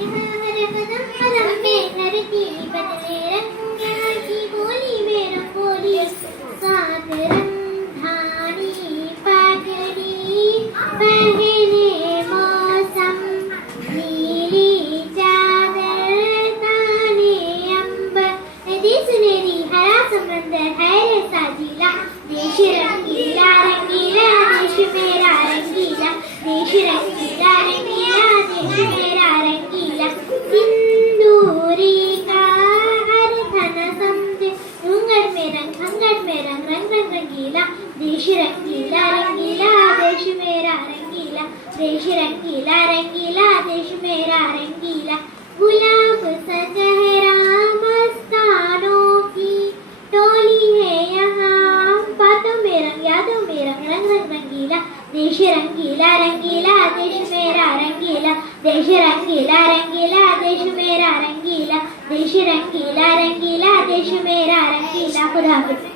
यहाँ हर कदम में धरती बदले रंग, यहाँ की बोली में रंगोली सात रंग धानी पगड़ी पहने मौसम नीली चादर ताने अंबर देश सुनहरी हरा समंदर है रे साजीला देश रंगीला रंगीला देश मेरा रंगीला देश रंगीला रंगीला देश मेरा रंगीला सिंदूरी का हर घन समझे घूंघट में रंग रंग रंग रंगीला देश रंगीला रंगीला देश मेरा रंगीला देश रंगीला रंगीला देश मेरा रंगीला गुलाब सा चेहरा मस्तानों की टोली है यहाँ बातों में रंग यादों में रंग रंग रंग रंगीला देश रंगीला रंगीला देश मेरा रंगीला देश रंगीला रंगीला देश मेरा रंगीला देश रंगीला रंगीला देश मेरा रंगीला खुदा हाफिज़।